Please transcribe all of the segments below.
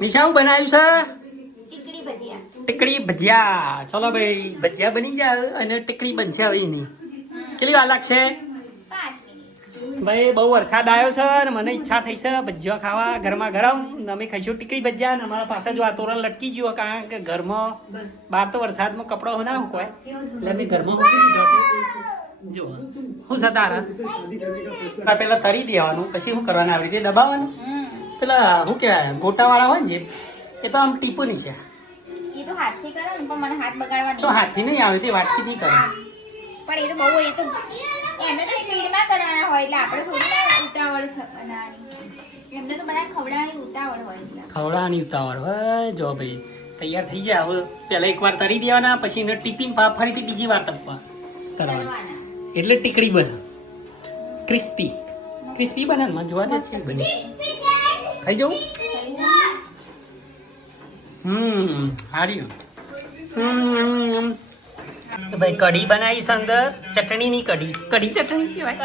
નિશા હું બનાવ્યું છે? ટીકડી ભજીયા. ચલો ભાઈ ભજીયા બની જાય અને ટીકડી બનશે હવે એની. કેટલી વાર લાગશે? ભાઈ બહુ વરસાદ આવ્યો છે અને મને ઈચ્છા થઈ છે ભજીયા ખાવા ઘરમાં ગરમ. ને અમે ખાઈશું ટીકડી ભજીયા અને અમારા પાસે જો આ તોરણ લટકી ગયો કારણ કે ઘરમાં બહાર તો વરસાદમાં કપડો ના મૂકવાય એટલે અમે ઘરમાં મૂકી દીધો છે જો શું છે તારા પેલા તરી દેવાનું પછી શું કરવાનું? આવી રીતે દબાવવાનું? પેલા શું કહેવાય ગોટાવાળા હોય ને જે એ તો આમ ટીપોની છે. એ તો હાથથી કરો ને પણ મને હાથ બગાડવા જો હાથથી નહીં આવે તે વાટકીથી કરે. પણ એ તો બહુ એ તો એમને તો સ્પીડમાં કરવાના હોય એટલે આપણે થોડી ના ઉતાવળ એમને તો બધા ખવડાવવાની ઉતાવળ હોય ખવડાવવાની ઉતાવળ હોય જો ભાઈ તૈયાર થઈ જાય હવે પહેલા એકવાર તરી દેવાના પછી એને ટીપીન પા ફરીથી બીજી વાર તપવા કરવાની. એટલે ટીકડી બને ક્રિસ્પી. ક્રિસ્પી બને જોવા દે છે બની ખાઈ જવું હમ હારી. તો ભાઈ કઢી બનાવી છે અંદર. ચટણીની કઢી. કઢી ચટણી કહેવાય?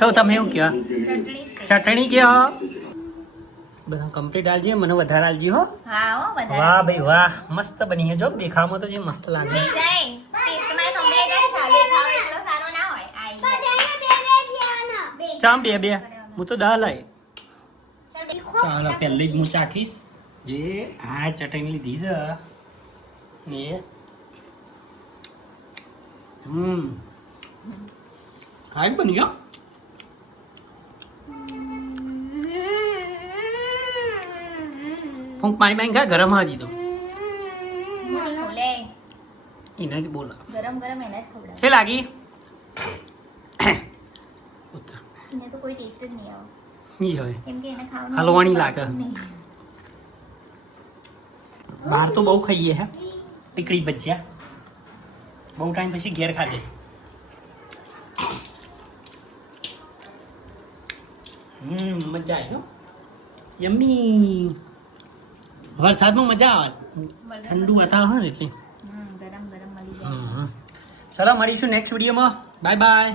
તો તમે એવું કહો ચટણી કહો હો બધા કમ્પ્લીટ આલજી મને વધારે આલજી હો. હા હો બધા વાહ ભાઈ વાહ. મસ્ત બની છે જો. દેખાવામાં તો જે મસ્ત લાગે. થઈ જાય ટેસ્ટમાં કમ્પ્લીટ જ ચાલે ખાવ એટલો સારો ના હોય. આઈ બે ચામ બે બે. હું તો દાલ આય. ચાલ પહેલી જ હું ચાખીશ. જે આ ચટણી લીધી છે. ને હમ. હાઈ બની ગયો ફૂંક પાણી પાણી ખા ગરમ હાજી તો એને જ બોલા. ગરમ ગરમ એને જ ખવડાવ. છે લાગી? ઉતર. એને તો કોઈ ટેસ્ટ જ નહીં આવે ઈ હવે કેમ કે એને ખાવાનું હલવાણી લાગે. નહીં. બહાર તો બહુ ખાઈએ હે ટીકડી ભજીયા બહુ ટાઈમ પછી ઘેર ખાધે હમ મજા આવી હો યમ્મી વરસાદમાં મજા આવે ઠંડુ વાતાવરણ હોય ને એટલે હમ, ગરમ ગરમ મળી જાય હમ. ચલો મળીશું નેક્સ્ટ વિડીયોમાં બાય બાય